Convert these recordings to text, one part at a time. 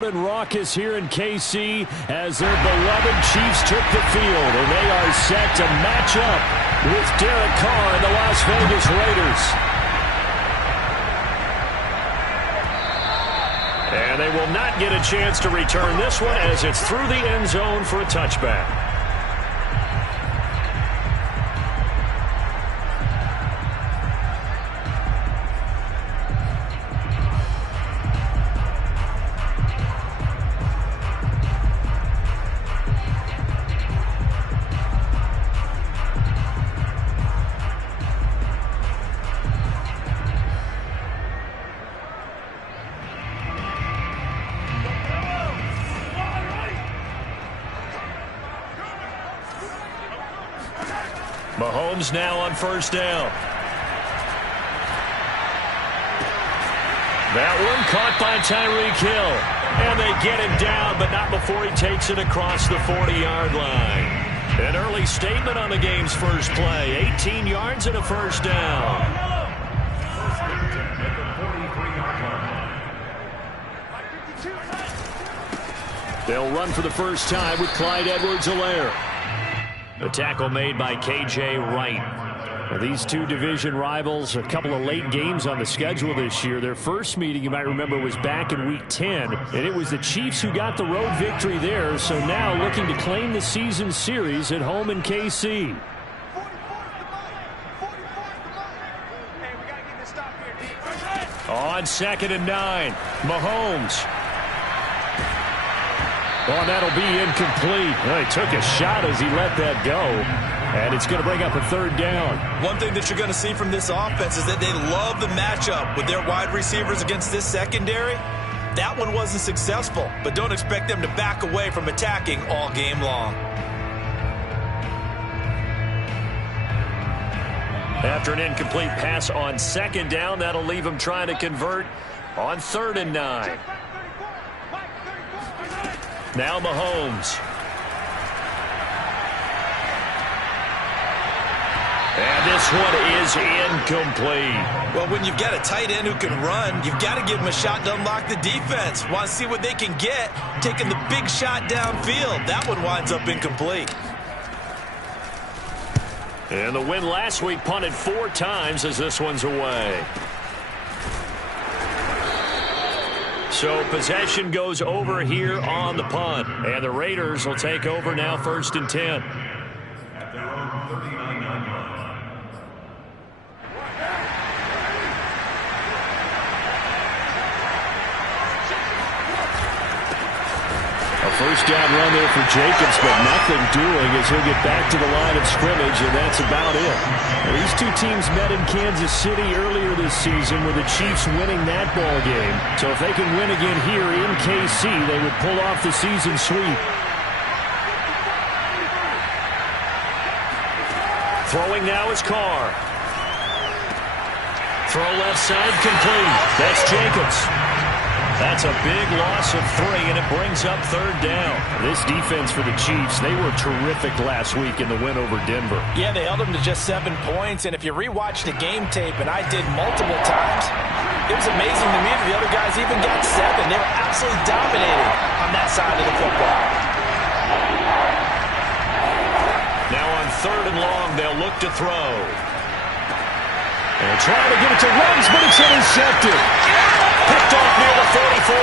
Raucous here in KC as their beloved Chiefs took the field, and they are set to match up with Derek Carr and the Las Vegas Raiders. And they will not get a chance to return this one as it's through the end zone for a touchback. Mahomes now on first down. That one caught by Tyreek Hill. And they get him down, but not before he takes it across the 40-yard line. An early statement on the game's first play. 18 yards and a first down. They'll run for the first time with Clyde Edwards-Helaire. The tackle made by K.J. Wright. Now, these two division rivals, a couple of late games on the schedule this year. Their first meeting, you might remember, was back in Week 10, and it was the Chiefs who got the road victory there, so now looking to claim the season series at home in KC. On 2nd and 9, Mahomes. Oh, that'll be incomplete. Well, he took a shot as he let that go. And it's going to bring up a third down. One thing that you're going to see from this offense is that they love the matchup with their wide receivers against this secondary. That one wasn't successful, but don't expect them to back away from attacking all game long. After an incomplete pass on 2nd down, that'll leave him trying to convert on 3rd and 9. Now Mahomes. And this one is incomplete. Well, when you've got a tight end who can run, you've got to give him a shot to unlock the defense. Want to see what they can get, taking the big shot downfield. That one winds up incomplete. And the win last week punted 4 times as this one's away. So possession goes over here on the punt. And the Raiders will take over now 1st and 10. At their own 39-yard line. A first down run there for Jacobs, but nothing doing as he'll get back to the line of scrimmage, and that's about it. Now, these two teams met in Kansas City earlier this season with the Chiefs winning that ball game. So if they can win again here in KC, they would pull off the season sweep. Throwing now is Carr. Throw left side complete. That's Jacobs. That's a big loss of 3, and it brings up 3rd down. This defense for the Chiefs, they were terrific last week in the win over Denver. Yeah, they held them to just 7 points, and if you rewatch the game tape, and I did multiple times, it was amazing to me that the other guys even got 7. They were absolutely dominating on that side of the football. Now on 3rd and long, they'll look to throw. And trying to get it to Ruggs, but it's intercepted. Picked off near the 44.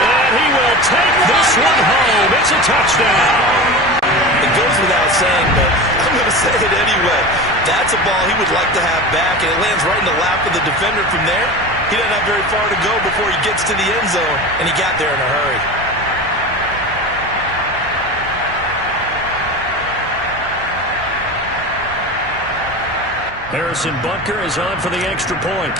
And he will take this one home. It's a touchdown. It goes without saying, but I'm going to say it anyway. That's a ball he would like to have back, and it lands right in the lap of the defender from there. He doesn't have very far to go before he gets to the end zone, and he got there in a hurry. Harrison Butker is on for the extra point.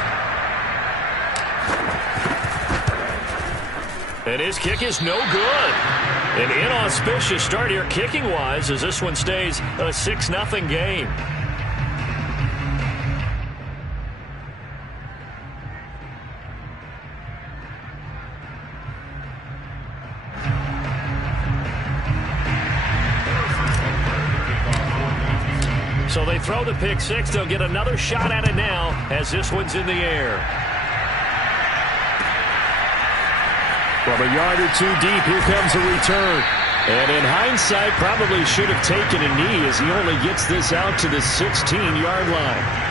And his kick is no good. An inauspicious start here kicking-wise as this one stays a 6-0 game. So they throw the pick 6. They'll get another shot at it now as this one's in the air. From a yard or two deep, here comes a return. And in hindsight, probably should have taken a knee as he only gets this out to the 16-yard line.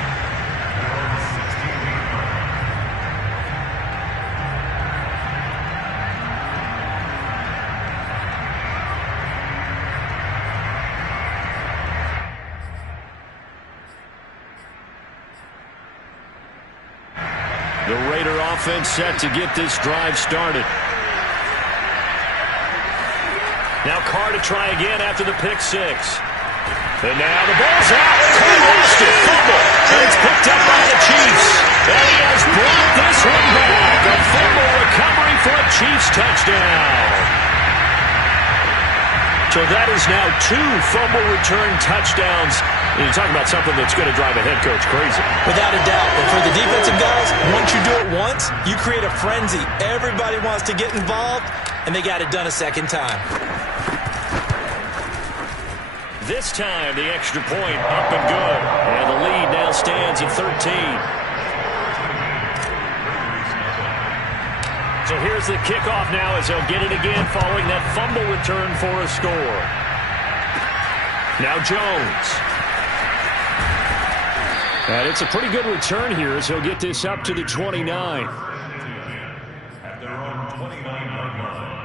The Raider offense set to get this drive started. Now Carr to try again after the pick six. And now the ball's out. He lost it. Fumble. And it's picked up by the Chiefs. And he has brought this one back. A fumble recovery for a Chiefs touchdown. So that is now 2 fumble return touchdowns. And you're talking about something that's going to drive a head coach crazy. Without a doubt. But for the defensive guys, once you do it once, you create a frenzy. Everybody wants to get involved, and they got it done a second time. This time, the extra point up and good. And the lead now stands at 13. So here's the kickoff now as they'll get it again following that fumble return for a score. Now Jones. And it's a pretty good return here as he'll get this up to the 29. At their own 29-yard line.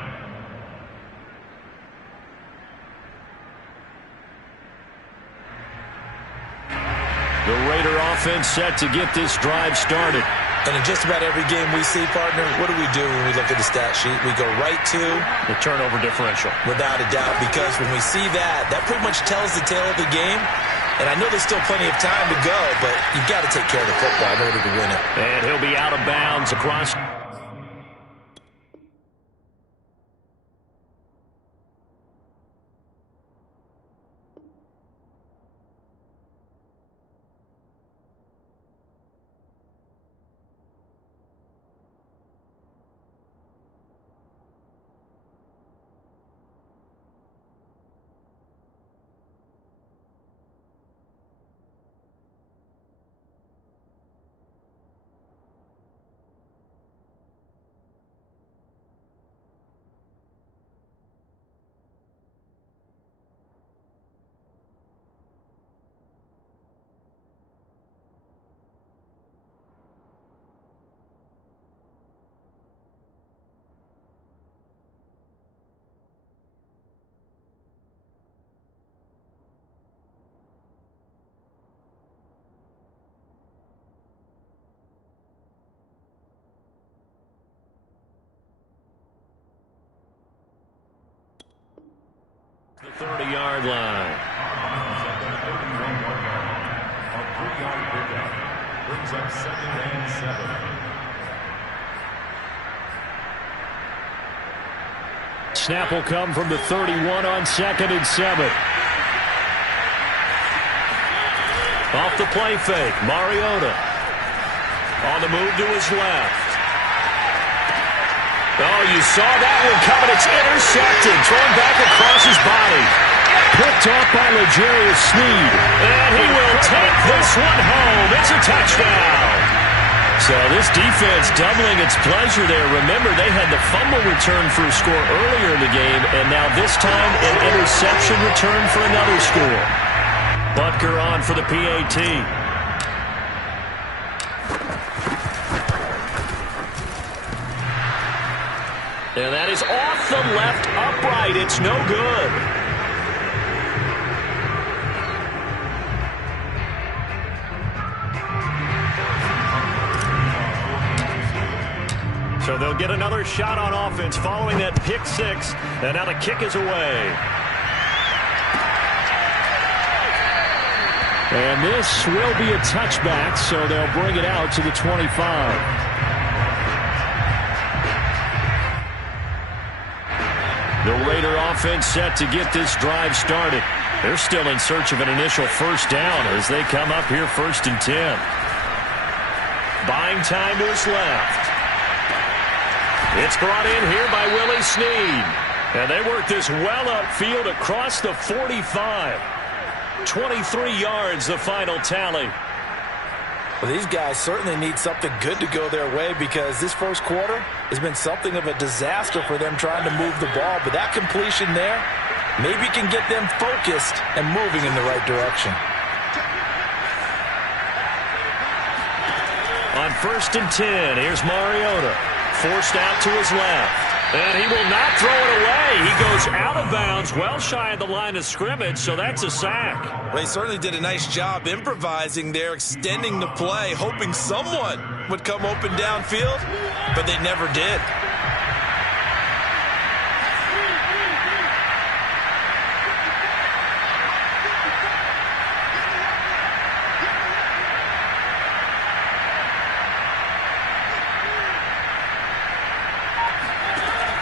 The Raider offense set to get this drive started. And in just about every game we see, partner, what do we do when we look at the stat sheet? We go right to the turnover differential. Without a doubt, because when we see that, that pretty much tells the tale of the game. And I know there's still plenty of time to go, but you've got to take care of the football in order to win it. And he'll be out of bounds across. The 30-yard line. Second 31-yard line. A 3-yard pickup brings up 2nd and 7. Snap will come from the 31 on 2nd and 7. Off the play fake, Mariota. On the move to his left. Oh, you saw that one coming. It's intercepted. Thrown back across his body. Picked off by L'Jarius Sneed. And he will take this one home. It's a touchdown. So this defense doubling its pleasure there. Remember, they had the fumble return for a score earlier in the game, and now this time an interception return for another score. Butker on for the PAT. And that is off the left upright. It's no good. So they'll get another shot on offense following that pick six. And now the kick is away. And this will be a touchback, so they'll bring it out to the 25. The Raider offense set to get this drive started. They're still in search of an initial first down as they come up here 1st and 10. Buying time to his left. It's brought in here by Willie Sneed. And they work this well upfield across the 45. 23 yards, the final tally. Well, these guys certainly need something good to go their way because this first quarter has been something of a disaster for them trying to move the ball. But that completion there maybe can get them focused and moving in the right direction. On 1st and 10, here's Mariota. Forced out to his left. And he will not throw it away. He goes out of bounds, well shy of the line of scrimmage, so that's a sack. Well, he certainly did a nice job improvising there, extending the play, hoping someone would come open downfield, but they never did.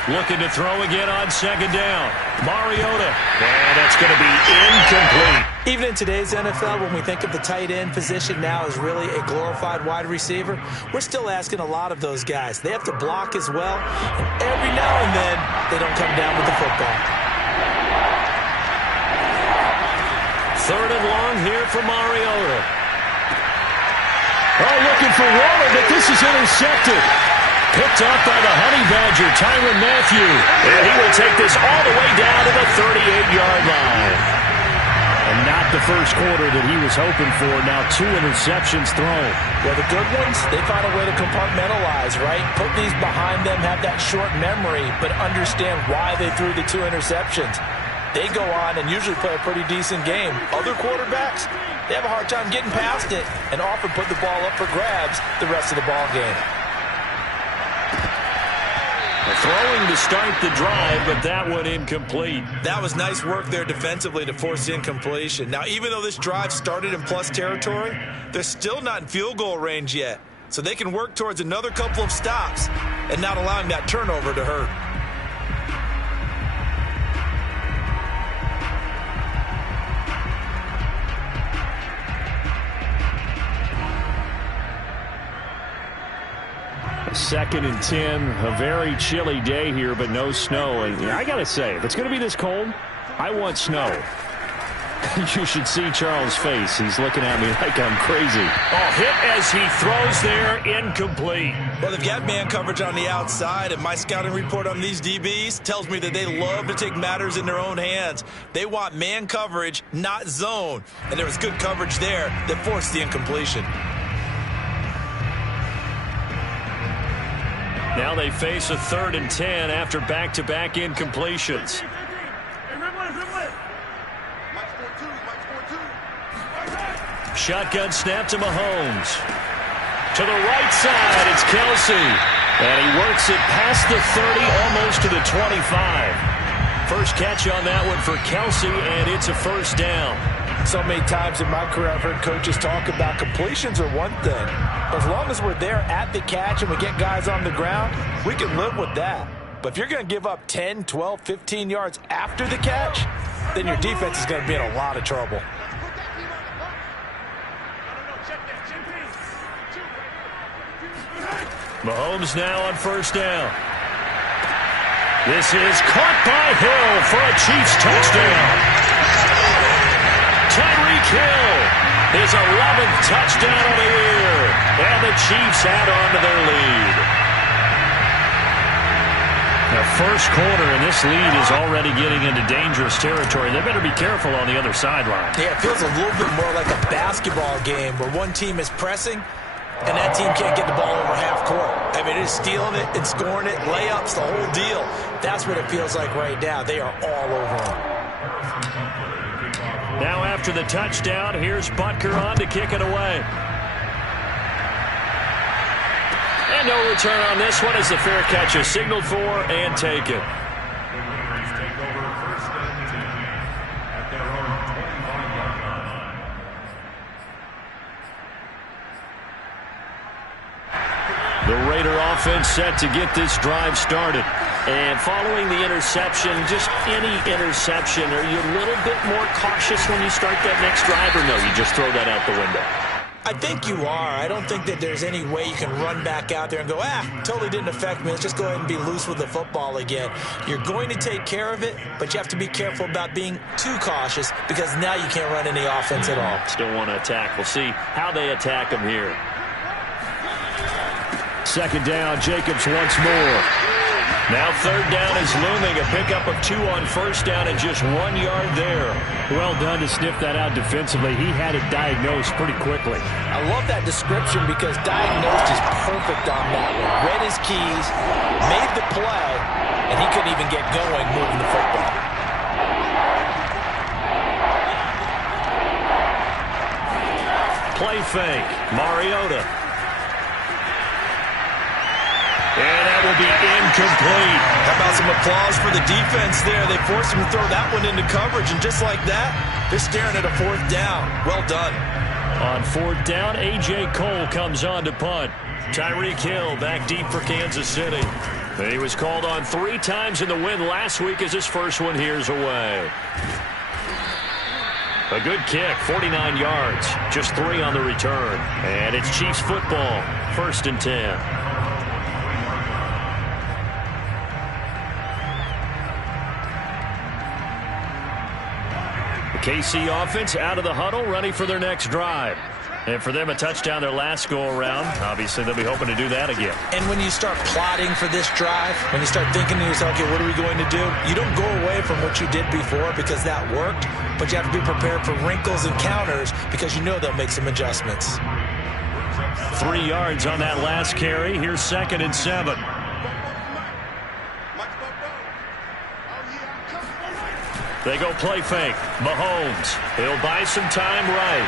Looking to throw again on 2nd down. Mariota. And that's going to be incomplete. Even in today's NFL, when we think of the tight end position now as really a glorified wide receiver, we're still asking a lot of those guys. They have to block as well, and every now and then they don't come down with the football. 3rd and long here for Mariota. Oh, looking for Waller, but this is intercepted. Picked up by the Honey Badger, Tyrann Mathieu. And he will take this all the way down to the 38-yard line. And not the first quarter that he was hoping for. Now 2 interceptions thrown. Well, the good ones, they find a way to compartmentalize, right? Put these behind them, have that short memory, but understand why they threw the 2 interceptions. They go on and usually play a pretty decent game. Other quarterbacks, they have a hard time getting past it and often put the ball up for grabs the rest of the ball game. Throwing to start the drive, but that one incomplete. That was nice work there defensively to force incompletion. Now, even though this drive started in plus territory, they're still not in field goal range yet. So they can work towards another couple of stops and not allowing that turnover to hurt. Second and 10, a very chilly day here, but no snow. And I got to say, if it's going to be this cold, I want snow. You should see Charles' face. He's looking at me like I'm crazy. Oh, hit as he throws there, incomplete. Well, they've got man coverage on the outside, and my scouting report on these DBs tells me that they love to take matters in their own hands. They want man coverage, not zone. And there was good coverage there that forced the incompletion. Now they face a 3rd and 10 after back-to-back incompletions. Shotgun snap to Mahomes. To the right side, it's Kelce. And he works it past the 30, almost to the 25. First catch on that one for Kelce, and it's a 1st down. So many times in my career I've heard coaches talk about completions are one thing. As long as we're there at the catch and we get guys on the ground, we can live with that. But if you're going to give up 10, 12, 15 yards after the catch, then your defense is going to be in a lot of trouble. Mahomes now on 1st down. This is caught by Hill for a Chiefs touchdown. Tyreek Hill, his 11th touchdown of the year. And the Chiefs add on to their lead. The first quarter, and this lead is already getting into dangerous territory. They better be careful on the other sideline. Yeah, it feels a little bit more like a basketball game where one team is pressing and that team can't get the ball over half court. I mean, it's stealing it and scoring it, layups, the whole deal. That's what it feels like right now. They are all over them. Now after the touchdown, here's Butker on to kick it away. And no return on this one as the fair catch is signaled for and taken. Take over 1st and 10 at their own 25-yard line. The Raider offense set to get this drive started. And following the interception, just any interception, are you a little bit more cautious when you start that next drive, or no, you just throw that out the window? I think you are. I don't think that there's any way you can run back out there and go, totally didn't affect me. Let's just go ahead and be loose with the football again. You're going to take care of it, but you have to be careful about being too cautious because now you can't run any offense at all. Still want to attack. We'll see how they attack him here. Second down, Jacobs once more. Now third down is looming. A pickup of 2 on first down and just 1 yard there. Well done to sniff that out defensively. He had it diagnosed pretty quickly. I love that description because diagnosed is perfect on that one. Read his keys, made the play, and he couldn't even get going moving the football. Play fake. Mariota. And that will be incomplete. How about some applause for the defense there? They forced him to throw that one into coverage, and just like that, they're staring at a 4th down. Well done. On 4th down, A.J. Cole comes on to punt. Tyreek Hill back deep for Kansas City. He was called on 3 times in the win last week as his first one here's away. A good kick, 49 yards, just 3 on the return. And it's Chiefs football, 1st and 10. KC offense out of the huddle, ready for their next drive. And for them, a touchdown their last go-around. Obviously, they'll be hoping to do that again. And when you start plotting for this drive, when you start thinking to yourself, okay, what are we going to do? You don't go away from what you did before because that worked, but you have to be prepared for wrinkles and counters because you know they'll make some adjustmts. 3 yards on that last carry. Here's 2nd and 7. They go play fake. Mahomes. He'll buy some time right.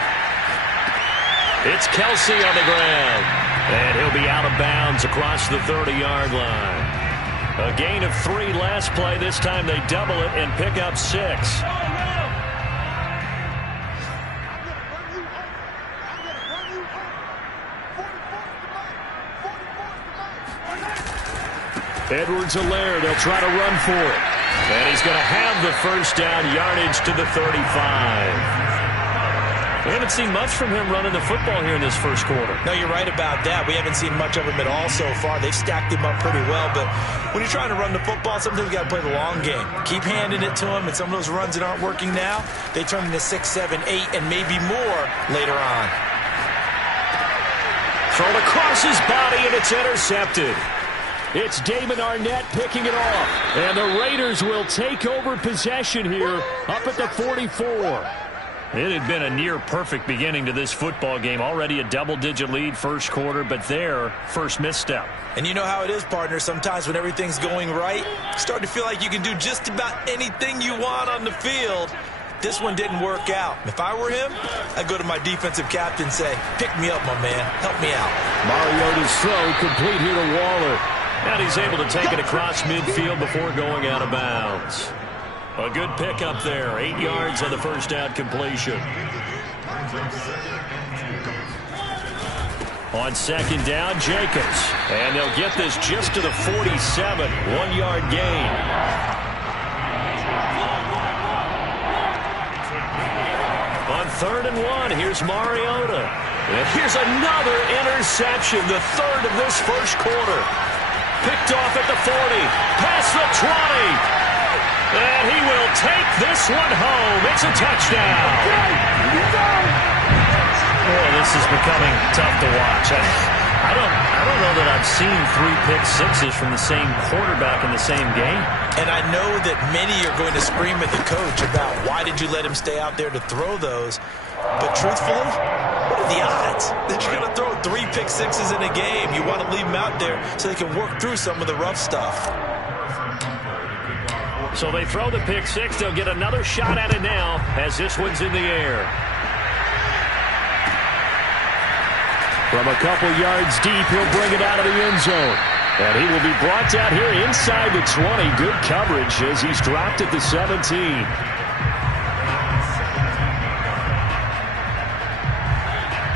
It's Kelsey on the ground. And he'll be out of bounds across the 30-yard line. A gain of 3 last play. This time they double it and pick up 6. Edwards-Helaire. They'll try to run for it. And he's going to have the first down, yardage to the 35. We haven't seen much from him running the football here in this first quarter. No, you're right about that. We haven't seen much of him at all so far. They've stacked him up pretty well, but when you're trying to run the football, sometimes you got to play the long game. Keep handing it to him, and some of those runs that aren't working now, they turn into 6, 7, 8, and maybe more later on. Thrown across his body, and it's intercepted. It's Damon Arnett picking it off. And the Raiders will take over possession here up at the 44. It had been a near-perfect beginning to this football game. Already a double-digit lead first quarter, but their first misstep. And you know how it is, partner. Sometimes when everything's going right, you start to feel like you can do just about anything you want on the field. This one didn't work out. If I were him, I'd go to my defensive captain and say, pick me up, my man. Help me out. Mariota's throw complete here to Waller. And he's able to take it across midfield before going out of bounds. A good pickup there. 8 yards on the first down completion. On second down, Jacobs. And they'll get this just to the 47. 1 yard gain. On 3rd and 1, here's Mariota. And here's another interception, the 3rd of this first quarter. Picked off at the 40, past the 20. And he will take this one home. It's a touchdown. Oh, this is becoming tough to watch. I don't know that I've seen 3 pick sixes from the same quarterback in the same game. And I know that many are going to scream at the coach about why did you let him stay out there to throw those. But truthfully, what are the odds that you're going to throw 3 pick sixes in a game? You want to leave them out there so they can work through some of the rough stuff. So they throw the pick six. They'll get another shot at it now as this one's in the air. From a couple yards deep, he'll bring it out of the end zone. And he will be brought down here inside the 20. Good coverage as he's dropped at the 17.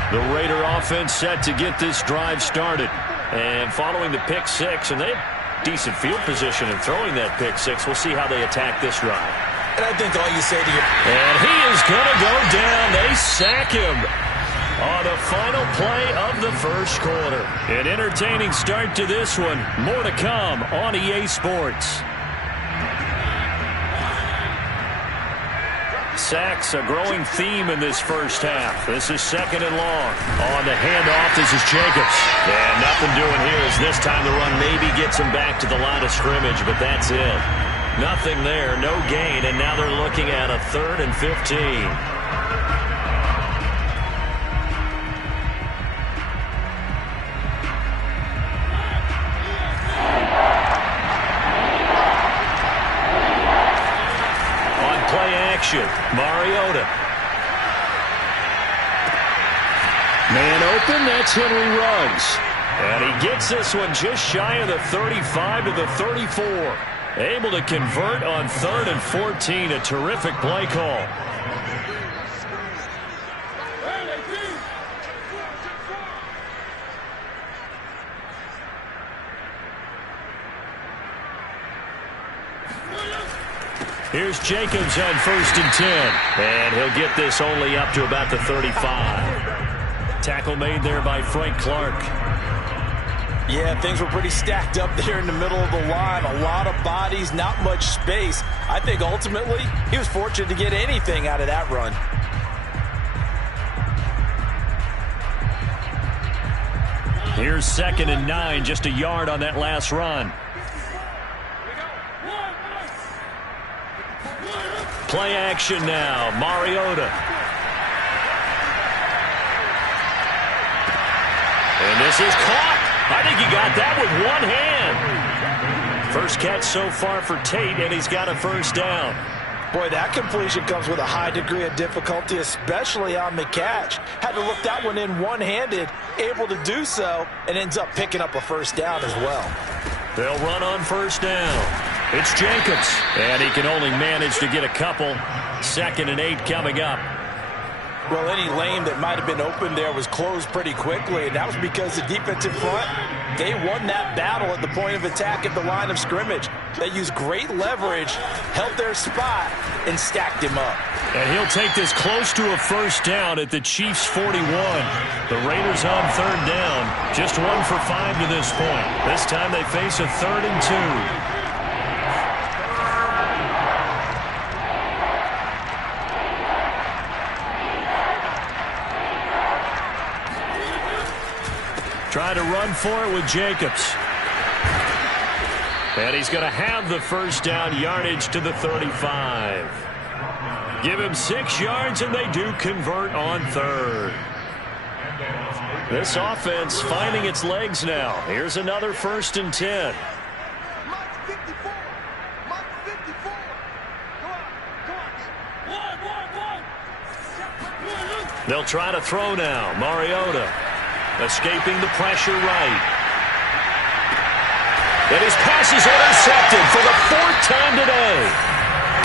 The Raider offense set to get this drive started. And following the pick six, and they have decent field position in throwing that pick six. We'll see how they attack this drive. And I think all you say to your... And he is going to go down. They sack him. on the final play of the first quarter. An entertaining start to this one. More to come on EA Sports. Sacks, a growing theme in this first half. This is second and long. On the handoff, this is Jacobs. And nothing doing here as this time the run maybe gets him back to the line of scrimmage, but that's it. Nothing there, no gain, and now they're looking at a 3rd and 15. Mariota. Man open, that's Henry Ruggs. And he gets this one just shy of the 35 to the 34. Able to convert on 3rd and 14. A terrific play call. Here's Jacobs on 1st and 10. And he'll get this only up to about the 35. Tackle made there by Frank Clark. Yeah, things were pretty stacked up there in the middle of the line. A lot of bodies, not much space. I think ultimately he was fortunate to get anything out of that run. Here's 2nd and 9, just a yard on that last run. Play action now, Mariota. And this is caught. I think he got that with one hand. First catch so far for Tate, and he's got a first down. Boy, that completion comes with a high degree of difficulty, especially on the catch. Had to look that one in one-handed, able to do so, and ends up picking up a first down as well. They'll run on first down. It's Jacobs, and he can only manage to get a couple. 2nd and 8 coming up. Well, any lane that might have been open there was closed pretty quickly, and that was because the defensive front, they won that battle at the point of attack at the line of scrimmage. They used great leverage, held their spot, and stacked him up. And he'll take this close to a first down at the Chiefs' 41. The Raiders on 3rd down, just 1 for 5 to this point. This time they face a 3rd and 2. Try to run for it with Jacobs. And he's going to have the first down, yardage to the 35. Give him 6 yards, and they do convert on 3rd. This offense finding its legs now. Here's another 1st and 10. They'll try to throw now. Mariota. Escaping the pressure right. And his pass is intercepted for the 4th time today.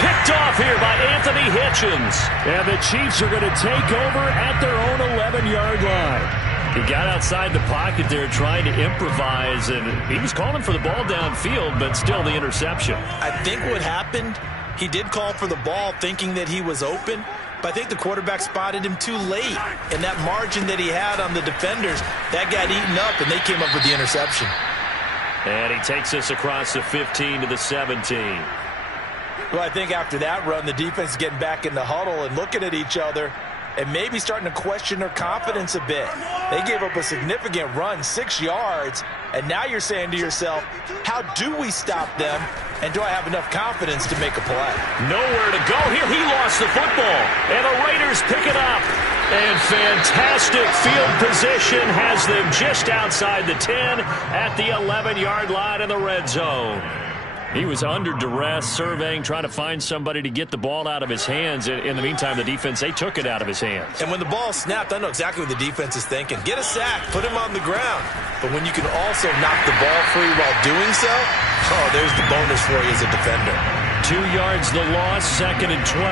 Picked off here by Anthony Hitchens. And the Chiefs are going to take over at their own 11-yard line. He got outside the pocket there trying to improvise, and he was calling for the ball downfield, but still the interception. I think what happened, he did call for the ball thinking that he was open, but I think the quarterback spotted him too late. And that margin that he had on the defenders, that got eaten up, and they came up with the interception. And he takes us across the 15 to the 17. Well, I think after that run, the defense is getting back in the huddle and looking at each other and maybe starting to question their confidence a bit. They gave up a significant run, 6 yards, and now you're saying to yourself, how do we stop them, and do I have enough confidence to make a play? Nowhere to go here. He lost the football, and the Raiders pick it up. And fantastic field position has them just outside the 10 at the 11-yard line in the red zone. He was under duress, surveying, trying to find somebody to get the ball out of his hands. In the meantime, the defense, they took it out of his hands. And when the ball snapped, I know exactly what the defense is thinking. Get a sack, put him on the ground. But when you can also knock the ball free while doing so, oh, there's the bonus for you as a defender. 2 yards the loss, 2nd and 12.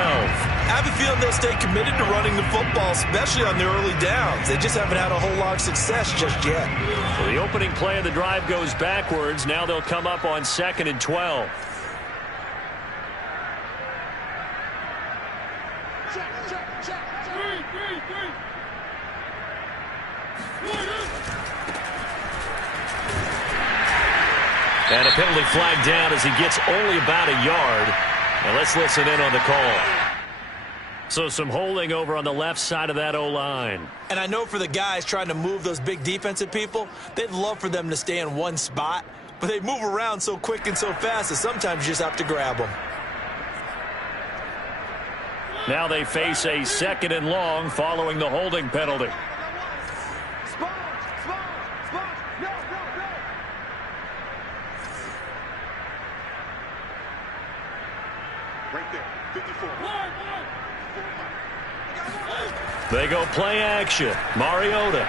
I have a feeling they'll stay committed to running the football, especially on their early downs. They just haven't had a whole lot of success just yet. So the opening play of the drive goes backwards. Now they'll come up on 2nd and 12. And a penalty flag down as he gets only about a yard. And let's listen in on the call. So some holding over on the left side of that O-line. And I know for the guys trying to move those big defensive people, they'd love for them to stay in one spot. But they move around so quick and so fast that sometimes you just have to grab them. Now they face a 2nd and long following the holding penalty. Right there, 54. They go play action. Mariota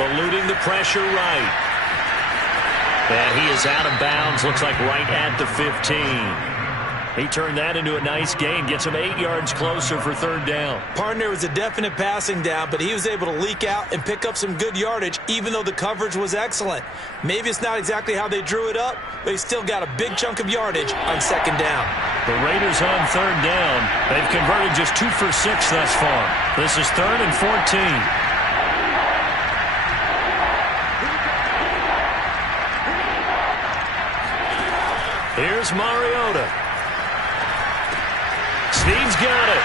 eluding the pressure right. And he is out of bounds. Looks like right at the 15. He turned that into a nice gain. Gets him 8 yards closer for 3rd down. Partner was a definite passing down, but he was able to leak out and pick up some good yardage, even though the coverage was excellent. Maybe it's not exactly how they drew it up, but he still got a big chunk of yardage on 2nd down. The Raiders on 3rd down. They've converted just 2 for 6 thus far. This is 3rd and 14. Here's Mariota. Snead's got it.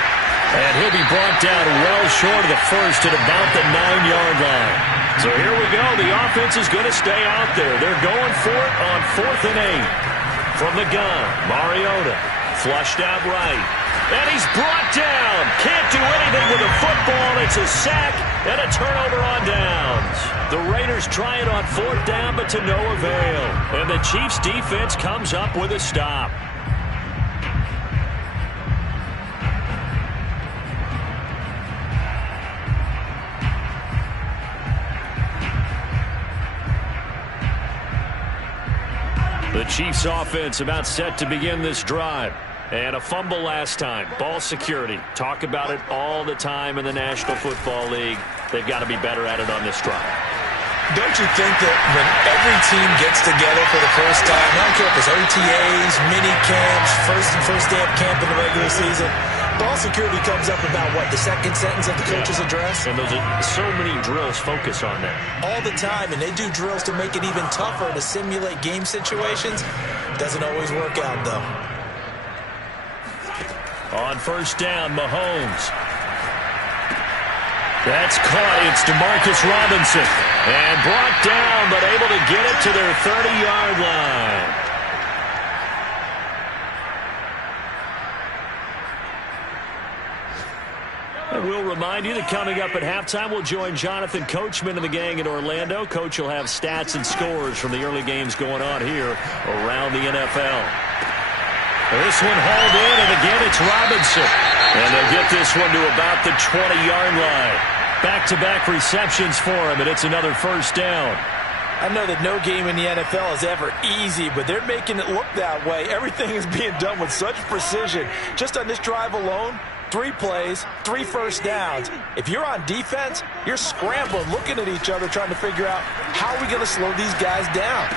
And he'll be brought down well short of the first at about the 9-yard line. So here we go. The offense is going to stay out there. They're going for it on 4th and 8. From the gun, Mariota flushed out right. And he's brought down. Can't do anything with the football. It's a sack and a turnover on downs. The Raiders try it on 4th down, but to no avail. And the Chiefs defense comes up with a stop. The Chiefs offense about set to begin this drive. And a fumble last time. Ball security. Talk about it all the time in the National Football League. They've got to be better at it on this drive. Don't you think that when every team gets together for the first time, I don't care if it's OTAs, mini camps, first day of camp in the regular season, ball security comes up about what, the 2nd sentence of the coach's address? And those are so many drills focus on that. All the time, and they do drills to make it even tougher to simulate game situations. Doesn't always work out, though. On 1st down, Mahomes. That's caught. It's Demarcus Robinson. And brought down, but able to get it to their 30-yard line. And we'll remind you that coming up at halftime, we'll join Jonathan Coachman and the gang in Orlando. Coach will have stats and scores from the early games going on here around the NFL. This one hauled in, and again it's Robinson. And they'll get this one to about the 20-yard line. Back-to-back receptions for him, and it's another 1st down. I know that no game in the NFL is ever easy, but they're making it look that way. Everything is being done with such precision. Just on this drive alone, 3 plays, 3 first downs. If you're on defense, you're scrambling, looking at each other, trying to figure out how are we going to slow these guys down.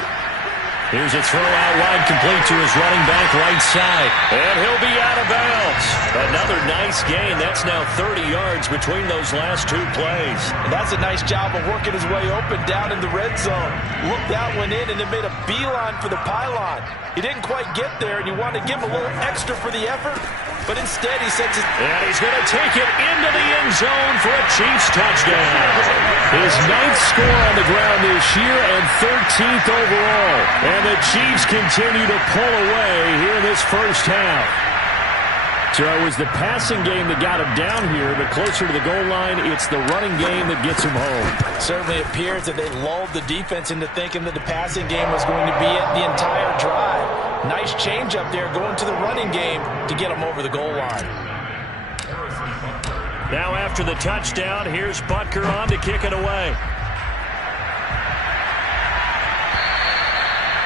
Here's a throw out wide, complete to his running back right side. And he'll be out of bounds. Another nice gain. That's now 30 yards between those last 2 plays. And that's a nice job of working his way open down in the red zone. Looked that one in and then made a beeline for the pylon. He didn't quite get there, and you wanted to give him a little extra for the effort. But instead, he sends it. And he's going to take it into the end zone for a Chiefs touchdown. His 9th score on the ground this year and 13th overall. And the Chiefs continue to pull away here in this first half. So it was the passing game that got him down here, but closer to the goal line, it's the running game that gets him home. Certainly appears that they lulled the defense into thinking that the passing game was going to be it the entire drive. Nice change up there going to the running game to get him over the goal line. Now after the touchdown, here's Butker on to kick it away.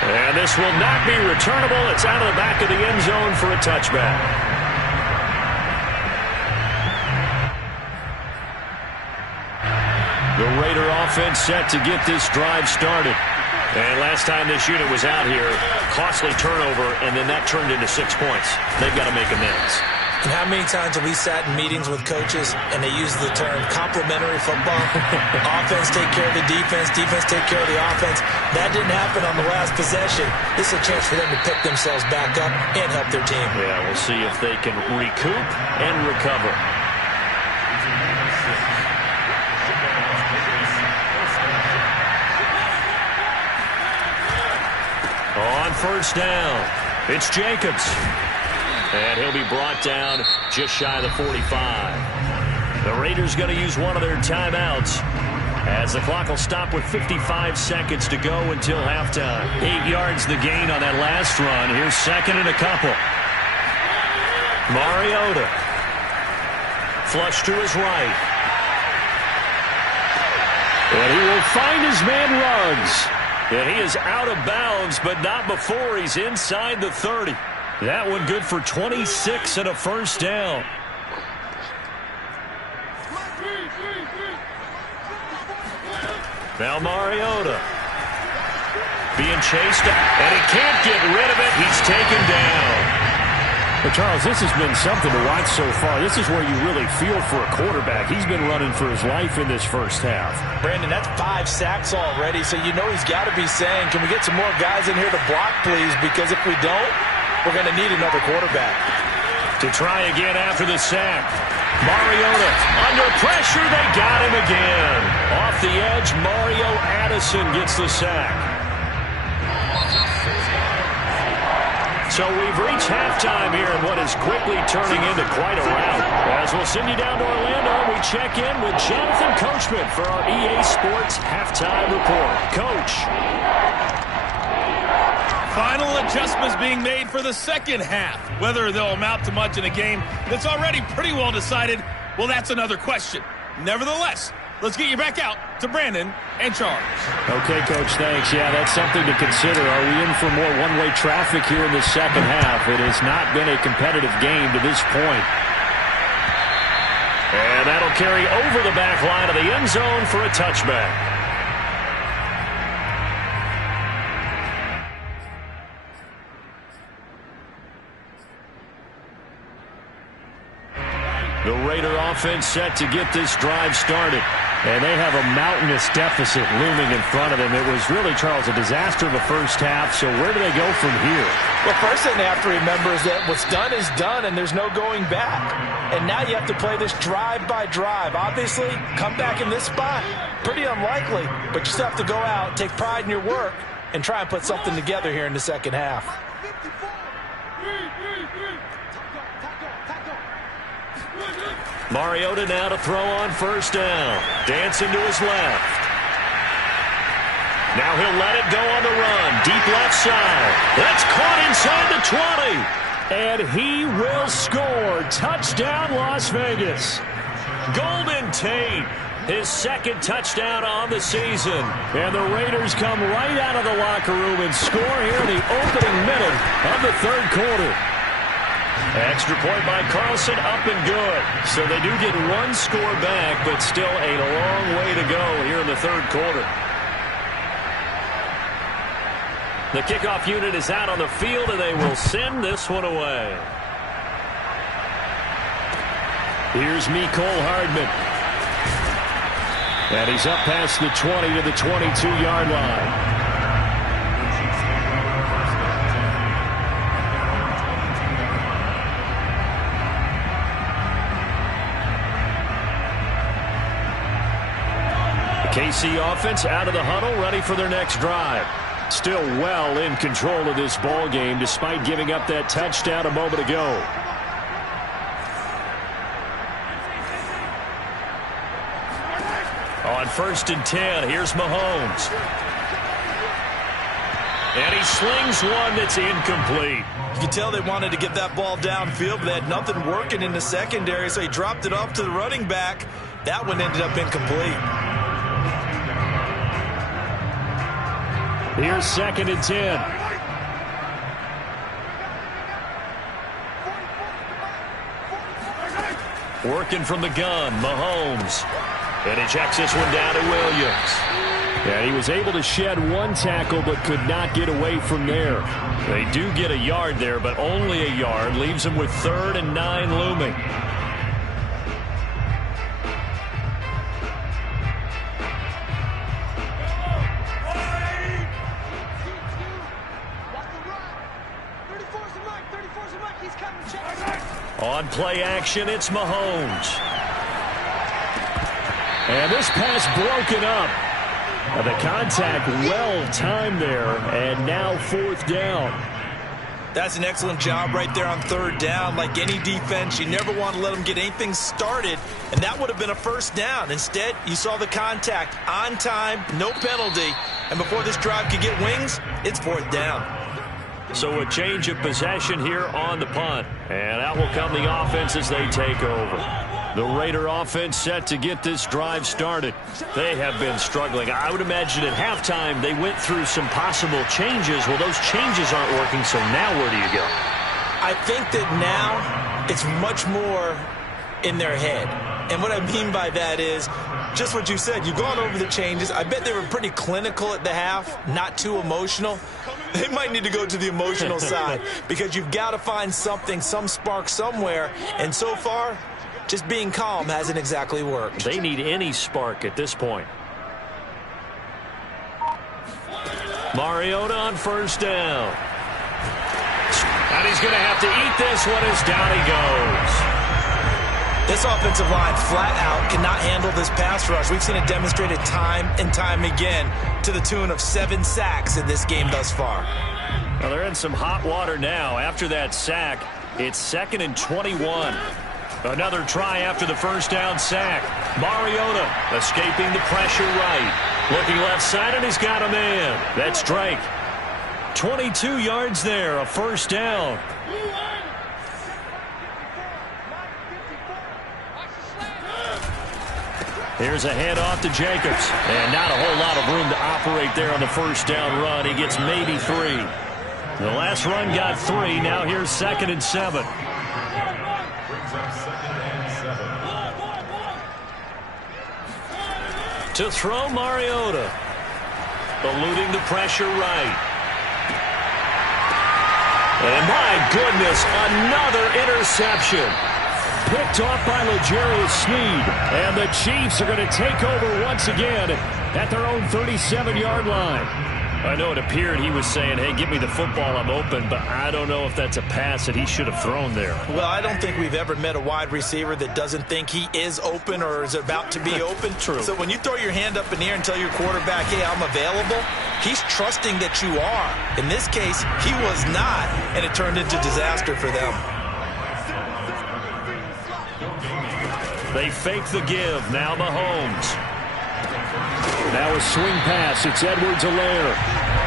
And this will not be returnable. It's out of the back of the end zone for a touchback. The Raider offense set to get this drive started. And last time this unit was out here, costly turnover, and then that turned into 6 points. They've got to make amends. And how many times have we sat in meetings with coaches and they use the term complementary football? Offense take care of the defense, defense take care of the offense. That didn't happen on the last possession. This is a chance for them to pick themselves back up and help their team. Yeah, we'll see if they can recoup and recover. On first down, it's Jacobs. And he'll be brought down just shy of the 45. The Raiders going to use one of their timeouts as the clock will stop with 55 seconds to go until halftime. 8 yards the gain on that last run. Here's second and a couple. Mariota. Flush to his right. And he will find his man Ruggs. And he is out of bounds, but not before he's inside the 30. That one good for 26 and a first down. Now Mariota being chased, and he can't get rid of it. He's taken down. But Charles, this has been something to watch so far. This is where you really feel for a quarterback. He's been running for his life in this first half. Brandon, that's 5 sacks already, so you know he's got to be saying, can we get some more guys in here to block, please? Because if we don't, we're going to need another quarterback. To try again after the sack. Mariota under pressure. They got him again. Off the edge, Mario Addison gets the sack. So we've reached halftime here in what is quickly turning into quite a rout. As we'll send you down to Orlando, we check in with Jonathan Coachman for our EA Sports Halftime Report. Coach. Final adjustments being made for the second half. Whether they'll amount to much in a game that's already pretty well decided, well, that's another question. Nevertheless, let's get you back out to Brandon and Charles. Okay, Coach, thanks. Yeah, that's something to consider. Are we in for more one-way traffic here in the second half? It has not been a competitive game to this point. And that'll carry over the back line of the end zone for a touchback. The Raider offense set to get this drive started. And they have a mountainous deficit looming in front of them. It was really, Charles, a disaster of the first half. So where do they go from here? Well, first thing they have to remember is that what's done is done, and there's no going back. And now you have to play this drive by drive. Obviously, come back in this spot, pretty unlikely. But you still have to go out, take pride in your work, and try and put something together here in the second half. Mariota now to throw on first down. Dancing to his left. Now he'll let it go on the run. Deep left side. That's caught inside the 20. And he will score. Touchdown, Las Vegas. Golden Tate, his second touchdown on the season. And the Raiders come right out of the locker room and score here in the opening minute of the third quarter. Extra point by Carlson, up and good. So they do get one score back, but still a long way to go here in the third quarter. The kickoff unit is out on the field, and they will send this one away. Here's Mecole Hardman. And he's up past the 20 to the 22-yard line. KC offense out of the huddle, ready for their next drive. Still well in control of this ball game, despite giving up that touchdown a moment ago. On 1st and 10, here's Mahomes. And he slings one that's incomplete. You can tell they wanted to get that ball downfield, but they had nothing working in the secondary, so he dropped it off to the running back. That one ended up incomplete. Here's 2nd and 10. Working from the gun, Mahomes. And he checks this one down to Williams. And he was able to shed one tackle but could not get away from there. They do get a yard there, but only a yard. Leaves them with 3rd and 9 looming. On play action, it's Mahomes. And this pass broken up. The contact well timed there, and now 4th down. That's an excellent job right there on 3rd down. Like any defense, you never want to let them get anything started, and that would have been a 1st down. Instead, you saw the contact on time, no penalty, and before this drive could get wings, it's 4th down. So a change of possession here on the punt, and out will come the offense as they take over. The Raider offense set to get this drive started. They have been struggling. I would imagine at halftime they went through some possible changes. Well, those changes aren't working, so now where do you go? I think that now it's much more in their head. And what I mean by that is just what you said. You've gone over the changes. I bet they were pretty clinical at the half, not too emotional. They might need to go to the emotional side because you've got to find something, some spark somewhere. And so far, just being calm hasn't exactly worked. They need any spark at this point. Mariota on 1st down. And he's going to have to eat this one as down he goes. This offensive line flat out cannot handle this pass rush. We've seen it demonstrated time and time again to the tune of 7 sacks in this game thus far. Well, they're in some hot water now. After that sack, it's 2nd and 21. Another try after the 1st down sack. Mariota escaping the pressure right. Looking left side, and he's got a man. That's Drake. 22 yards there, a 1st down. Here's a handoff to Jacobs. And not a whole lot of room to operate there on the 1st down run. He gets maybe 3. The last run got 3. Now here's 2nd and 7. To throw Mariota. Eluding the pressure right. And my goodness, another interception. Picked off by L'Jarius Sneed. And the Chiefs are going to take over once again at their own 37-yard line. I know it appeared he was saying, hey, give me the football, I'm open, but I don't know if that's a pass that he should have thrown there. Well, I don't think we've ever met a wide receiver that doesn't think he is open or is about to be open. True. So when you throw your hand up in the air and tell your quarterback, hey, I'm available, he's trusting that you are. In this case, he was not, and it turned into disaster for them. They fake the give. Now Mahomes. Now a swing pass. It's Edwards-Helaire.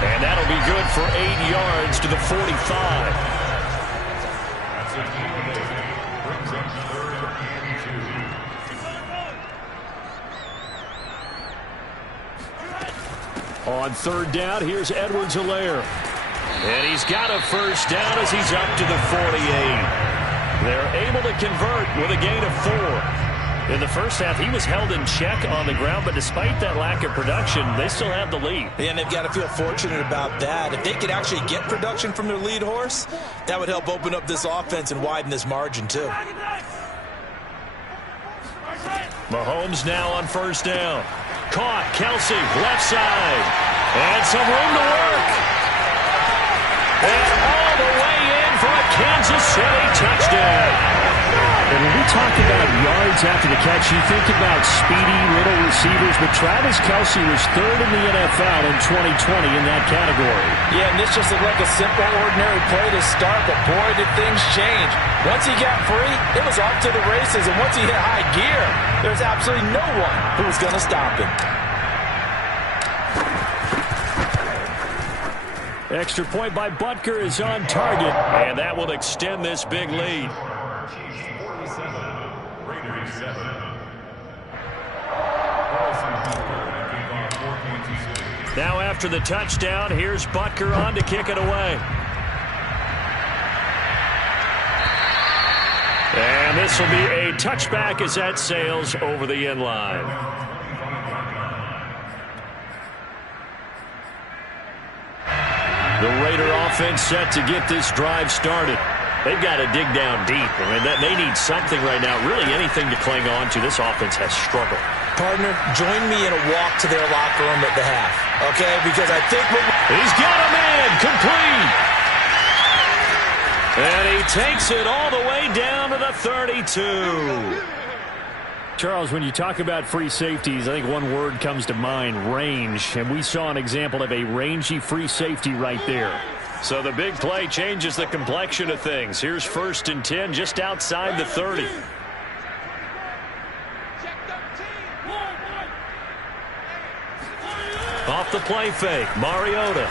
And that'll be good for 8 yards to the 45. On 3rd down, here's Edwards-Helaire. And he's got a 1st down as he's up to the 48. They're able to convert with a gain of 4. In the first half, he was held in check on the ground, but despite that lack of production, they still have the lead. And they've got to feel fortunate about that. If they could actually get production from their lead horse, that would help open up this offense and widen this margin, too. Mahomes now on 1st down. Caught, Kelsey, left side. And some room to work. And all the way in for a Kansas City touchdown. And when we talk about yards after the catch, you think about speedy little receivers, but Travis Kelsey was 3rd in the NFL in 2020 in that category. Yeah, and this just looked like a simple, ordinary play to start, but boy, did things change. Once he got free, it was off to the races, and once he hit high gear, there's absolutely no one who was going to stop him. Extra point by Butker is on target, and that will extend this big lead. Now after the touchdown, here's Butker on to kick it away. And this will be a touchback as that sails over the end line. offense set to get this drive started. They've got to dig down deep. I mean, they need something right now, really anything to cling on to. This offense has struggled. Partner, join me in a walk to their locker room at the half, okay? Because I think he's got a man complete. And he takes it all the way down to the 32. Charles, when you talk about free safeties, I think one word comes to mind, range. And we saw an example of a rangy free safety right there. So the big play changes the complexion of things. Here's 1st and 10 just outside the 30. Off the play fake, Mariota.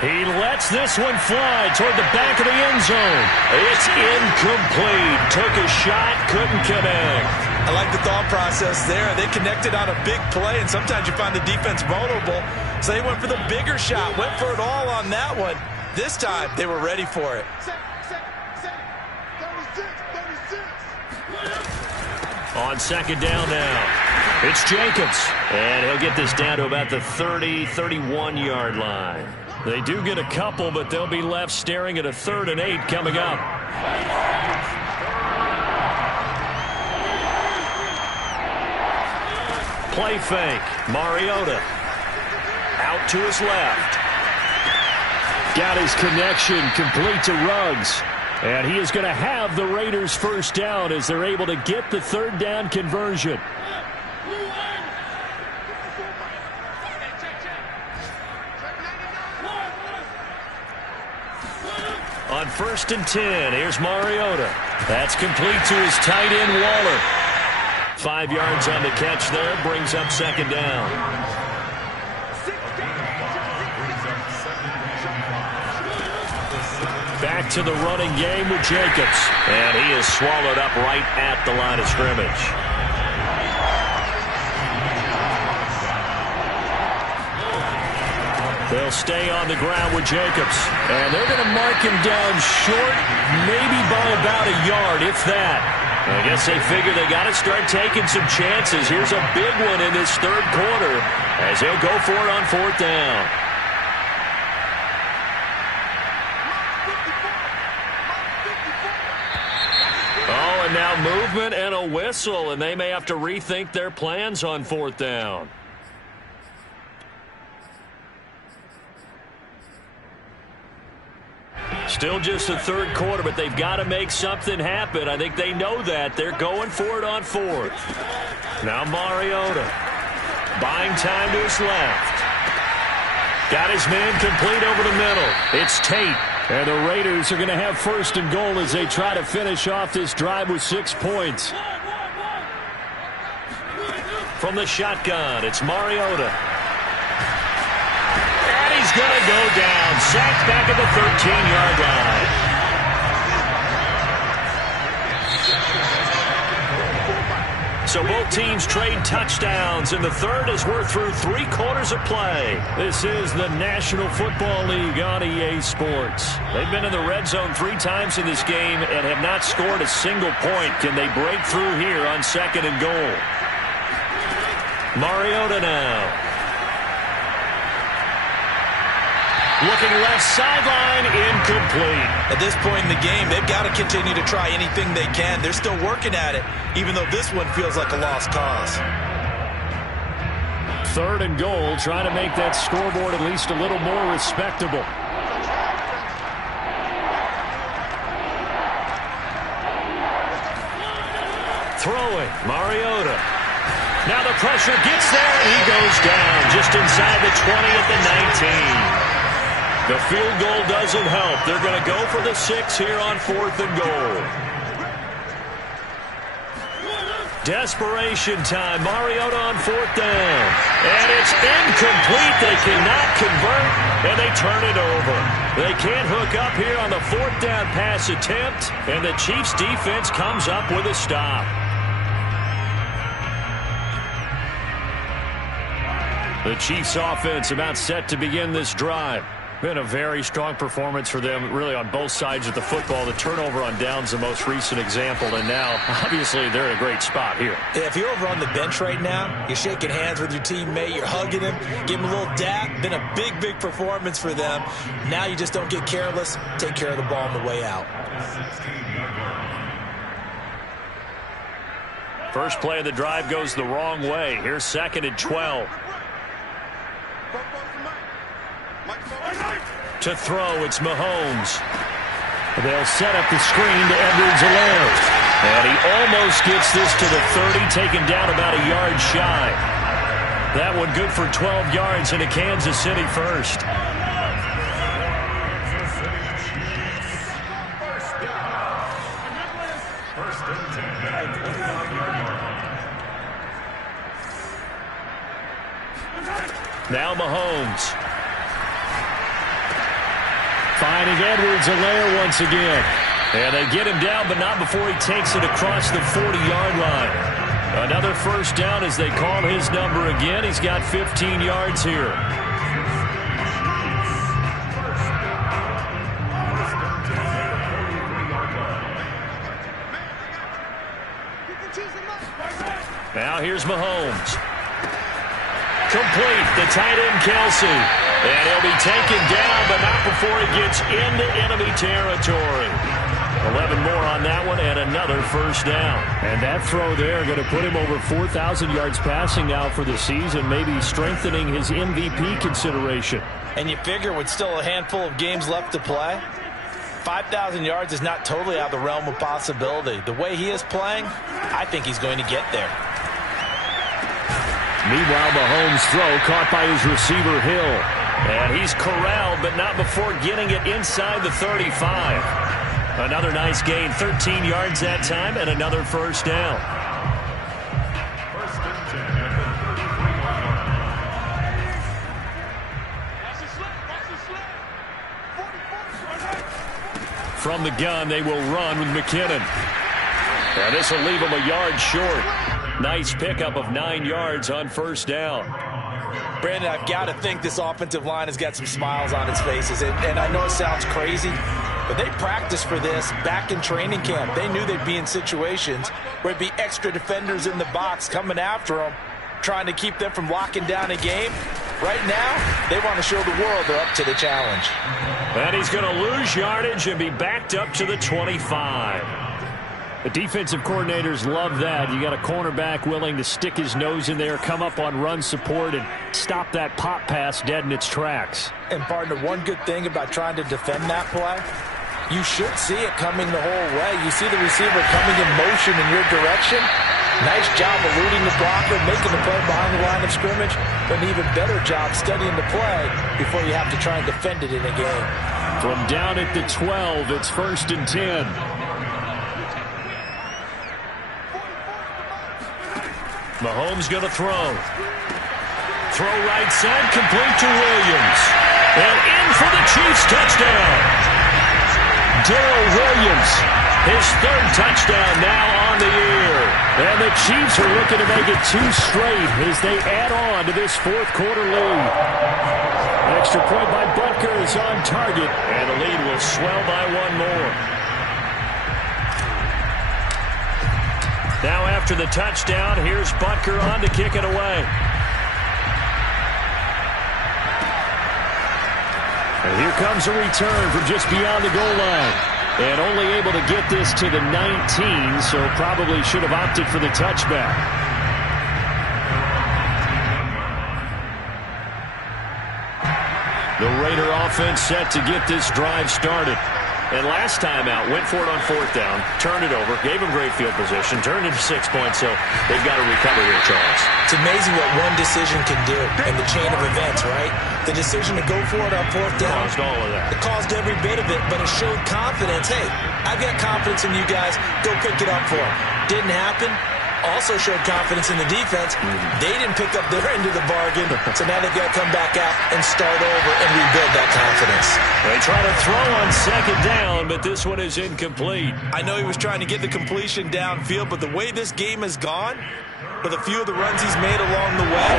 He lets this one fly toward the back of the end zone. It's incomplete. Took a shot, couldn't connect. I like the thought process there. They connected on a big play, and sometimes you find the defense vulnerable. So they went for the bigger shot, went for it all on that one. This time, they were ready for it. On 2nd down now, it's Jacobs. And he'll get this down to about the 30, 31-yard line. They do get a couple, but they'll be left staring at a 3rd and 8 coming up. Play fake, Mariota. Out to his left. Got his connection complete to Ruggs. And he is going to have the Raiders first down as they're able to get the 3rd down conversion. On 1st and 10, here's Mariota. That's complete to his tight end, Waller. 5 yards on the catch there, brings up 2nd down. Back to the running game with Jacobs. And he is swallowed up right at the line of scrimmage. They'll stay on the ground with Jacobs. And they're going to mark him down short, maybe by about a yard, if that. I guess they figure they got to start taking some chances. Here's a big one in this 3rd quarter as he'll go for it on 4th down. Oh, and now movement and a whistle, and they may have to rethink their plans on 4th down. Still just the 3rd quarter, but they've got to make something happen. I think they know that. They're going for it on 4th. Now Mariota. Buying time to his left. Got his man complete over the middle. It's Tate. And the Raiders are going to have 1st and goal as they try to finish off this drive with 6 points. From the shotgun, it's Mariota. He's going to go down. Sacked back at the 13-yard line. So both teams trade touchdowns, and the 3rd as we're through 3 quarters of play. This is the National Football League on EA Sports. They've been in the red zone 3 times in this game and have not scored a single point. Can they break through here on 2nd and goal? Mariota now. Looking left sideline, incomplete. At this point in the game, they've got to continue to try anything they can. They're still working at it, even though this one feels like a lost cause. 3rd and goal, trying to make that scoreboard at least a little more respectable. Throwing, Mariota. Now the pressure gets there, and he goes down just inside the 20 at the 19. The field goal doesn't help. They're going to go for the 6 here on 4th and goal. Desperation time. Mariota on 4th down. And it's incomplete. They cannot convert, and they turn it over. They can't hook up here on the 4th down pass attempt, and the Chiefs defense comes up with a stop. The Chiefs offense about set to begin this drive. Been a very strong performance for them, really, on both sides of the football. The turnover on downs, the most recent example, and now, obviously, they're in a great spot here. Yeah, if you're over on the bench right now, you're shaking hands with your teammate, you're hugging him, give him a little dap. Been a big, big performance for them. Now you just don't get careless. Take care of the ball on the way out. First play of the drive goes the wrong way. Here's 2nd and 12. To throw, it's Mahomes. They'll set up the screen to Edwards-Helaire. And he almost gets this to the 30, taken down about a yard shy. That one good for 12 yards into Kansas City first. Now Mahomes. Finding Edwards-Helaire once again. And they get him down, but not before he takes it across the 40-yard line. Another first down as they call his number again. He's got 15 yards here. Now here's Mahomes. Complete, the tight end Kelce. And he'll be taken down, but not before he gets into enemy territory. 11 more on that one, and another first down. And that throw there going to put him over 4,000 yards passing now for the season, maybe strengthening his MVP consideration. And you figure with still a handful of games left to play, 5,000 yards is not totally out of the realm of possibility. The way he is playing, I think he's going to get there. Meanwhile, Mahomes' throw caught by his receiver, Hill. And he's corralled, but not before getting it inside the 35. Another nice gain, 13 yards that time, and another first down. From the gun, they will run with McKinnon. And this will leave him a yard short. Nice pickup of 9 yards on first down. Brandon, I've got to think this offensive line has got some smiles on its faces. And I know it sounds crazy, but they practiced for this back in training camp. They knew they'd be in situations where there'd be extra defenders in the box coming after them, trying to keep them from locking down a game. Right now, they want to show the world they're up to the challenge. And he's going to lose yardage and be backed up to the 25. The defensive coordinators love that. You got a cornerback willing to stick his nose in there, come up on run support, and stop that pop pass dead in its tracks. And, partner, one good thing about trying to defend that play, you should see it coming the whole way. You see the receiver coming in motion in your direction. Nice job eluding the blocker, making the play behind the line of scrimmage, but an even better job studying the play before you have to try and defend it in a game. From down at the 12, it's 1st and 10. Mahomes going to throw. Throw right side, complete to Williams. And in for the Chiefs touchdown. Darrell Williams, his 3rd touchdown now on the year. And the Chiefs are looking to make it 2 straight as they add on to this 4th quarter lead. Extra point by Butker is on target, and the lead will swell by 1 more. Now after the touchdown, here's Butker on to kick it away. And here comes a return from just beyond the goal line. And only able to get this to the 19, so probably should have opted for the touchback. The Raider offense set to get this drive started. And last time out, went for it on 4th down, turned it over, gave him great field position, turned it to 6 points, so they've got to recover here, Charles. It's amazing what one decision can do in the chain of events, right? The decision to go for it on 4th down. Caused all of that. It caused every bit of it, but it showed confidence. Hey, I've got confidence in you guys. Go pick it up for him. Didn't happen. also showed confidence in the defense. They didn't pick up their end of the bargain, so now they've got to come back out and start over and rebuild that confidence. They try to throw on second down, but this one is incomplete. I know he was trying to get the completion downfield, but the way this game has gone, with a few of the runs he's made along the way,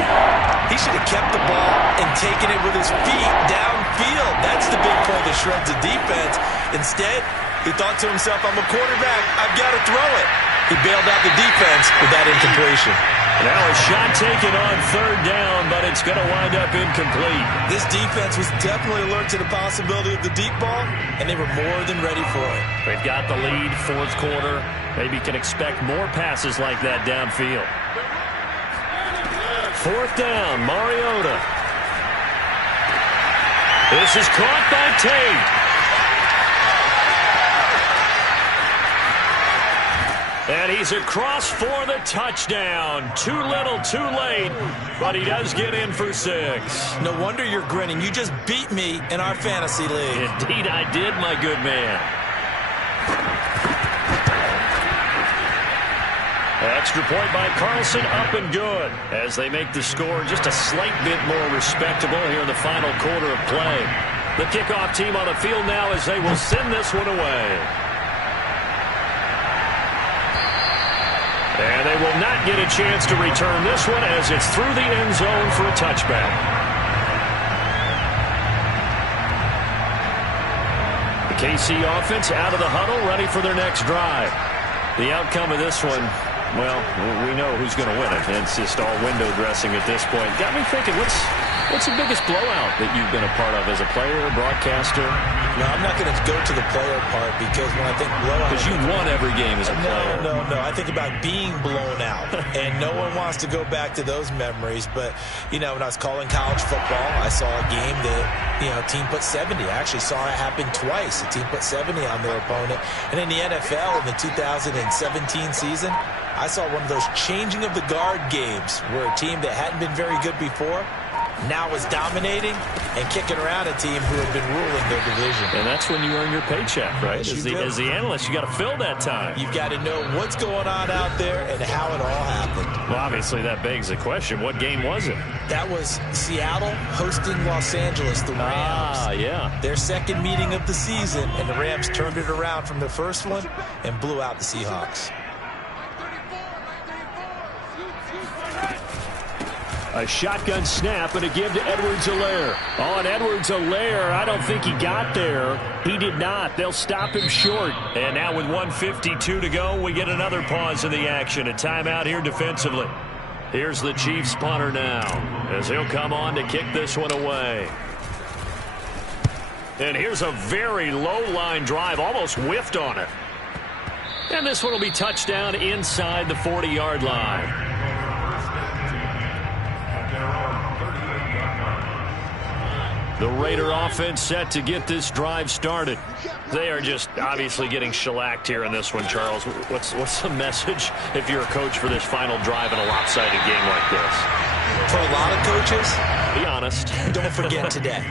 he should have kept the ball and taken it with his feet downfield. That's the big play that shreds the defense. Instead, he thought to himself, I'm a quarterback, I've got to throw it. He bailed out the defense with that incompletion. Now a shot taken on third down, but it's going to wind up incomplete. This defense was definitely alert to the possibility of the deep ball, and they were more than ready for it. They've got the lead, fourth quarter. Maybe can expect more passes like that downfield. Fourth down, Mariota. This is caught by Tate. And he's across for the touchdown. Too little, too late, but he does get in for 6. No wonder you're grinning. You just beat me in our fantasy league. Indeed I did, my good man. Extra point by Carlson, up and good, as they make the score just a slight bit more respectable here in the final quarter of play. The kickoff team on the field now as they will send this one away. And they will not get a chance to return this one as it's through the end zone for a touchback. The KC offense out of the huddle, ready for their next drive. The outcome of this one, well, we know who's going to win it. It's just all window dressing at this point. Got me thinking, what's the biggest blowout that you've been a part of as a player, broadcaster? No, I'm not going to go to the player part because when I think blowout... Because you won every game as a player. No. I think about being blown out, and no one wants to go back to those memories. But, you know, when I was calling college football, I saw a game that, you know, a team put 70. I actually saw it happen twice. A team put 70 on their opponent. And in the NFL, in the 2017 season, I saw one of those changing of the guard games where a team that hadn't been very good before now is dominating and kicking around a team who had been ruling their division. And that's when you earn your paycheck, right? Yes, as the analyst, you got to fill that time. You've got to know what's going on out there and how it all happened. Well, obviously that begs the question, what game was it? That was Seattle hosting Los Angeles, the Rams. Ah, yeah. Their second meeting of the season, and the Rams turned it around from the first one and blew out the Seahawks. A shotgun snap and a give to Edwards-Helaire. Oh, and Edwards-Helaire, I don't think he got there. He did not. They'll stop him short. And now with 1:52 to go, we get another pause in the action. A timeout here defensively. Here's the Chiefs punter now as he'll come on to kick this one away. And here's a very low-line drive, almost whiffed on it. And this one will be touchdown inside the 40-yard line. The Raider offense set to get this drive started. They are just obviously getting shellacked here in this one, Charles. What's the message if you're a coach for this final drive in a lopsided game like this? For a lot of coaches, be honest. Don't forget today.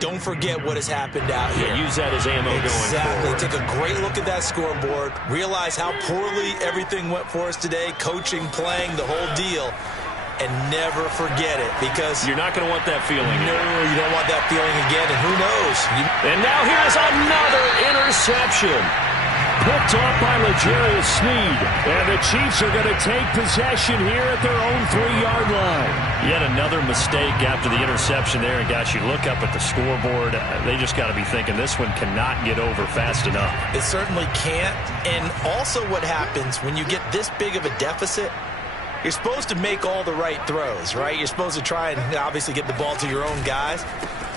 Don't forget what has happened out here. Yeah, use that as ammo going forward. Take a great look at that scoreboard. Realize how poorly everything went for us today. Coaching, playing, the whole deal. And never forget it, because you're not going to want that feeling. No, you don't want that feeling again, and who knows? And now here's another interception. Picked off by L'Jarius Sneed. And the Chiefs are going to take possession here at their own 3-yard line. Yet another mistake after the interception there. And, gosh, you look up at the scoreboard. They just got to be thinking this one cannot get over fast enough. It certainly can't. And also what happens when you get this big of a deficit, you're supposed to make all the right throws, right? You're supposed to try and obviously get the ball to your own guys.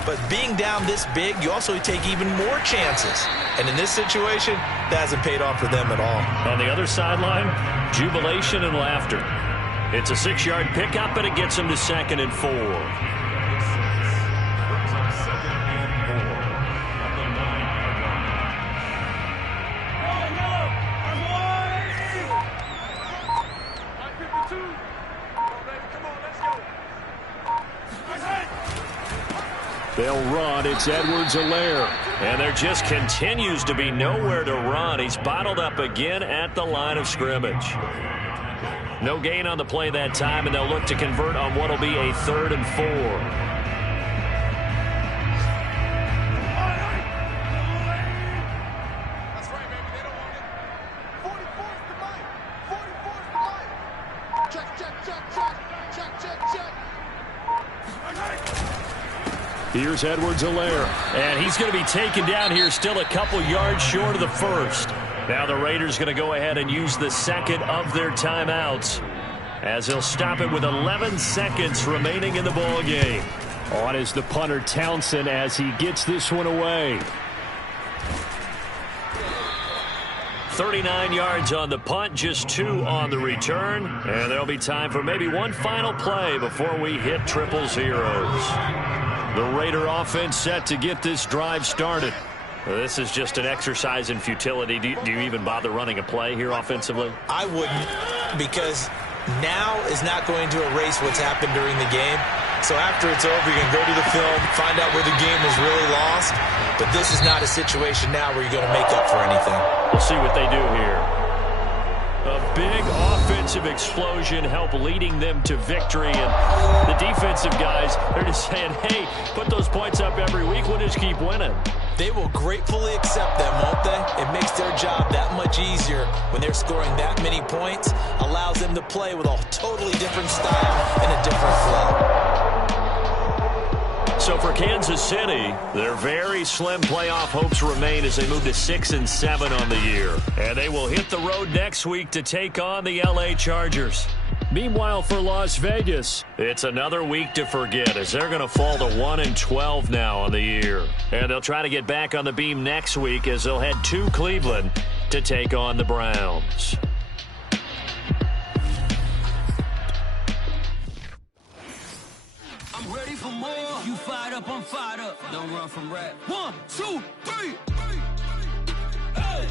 But being down this big, you also take even more chances. And in this situation, that hasn't paid off for them at all. On the other sideline, jubilation and laughter. It's a 6-yard pickup, and it gets them to 2nd and 4. They'll run. It's Edwards-Helaire. And there just continues to be nowhere to run. He's bottled up again at the line of scrimmage. No gain on the play that time, and they'll look to convert on what will be a 3rd and 4. Here's Edwards-Helaire. And he's going to be taken down here, still a couple yards short of the first. Now the Raiders going to go ahead and use the second of their timeouts, as they'll stop it with 11 seconds remaining in the ball game. On is the punter Townsend as he gets this one away. 39 yards on the punt, just 2 on the return. And there'll be time for maybe one final play before we hit triple zeros. The Raider offense set to get this drive started. This is just an exercise in futility. Do you even bother running a play here offensively? I wouldn't, because now is not going to erase what's happened during the game. So after it's over, you can go to the film, find out where the game was really lost. But this is not a situation now where you're going to make up for anything. We'll see what they do here. A big offensive explosion helped leading them to victory. And the defensive guys, they're just saying, hey, put those points up every week. We'll just keep winning. They will gratefully accept them, won't they? It makes their job that much easier when they're scoring that many points. Allows them to play with a totally different style and a different flow. So for Kansas City, their very slim playoff hopes remain as they move to 6-7 on the year. And they will hit the road next week to take on the LA Chargers. Meanwhile, for Las Vegas, it's another week to forget as they're going to fall to 1-12 now on the year. And they'll try to get back on the beam next week as they'll head to Cleveland to take on the Browns. I'm ready for more. You fired up, I'm fired up. Don't run from rap. 1, 2, 3. Hey.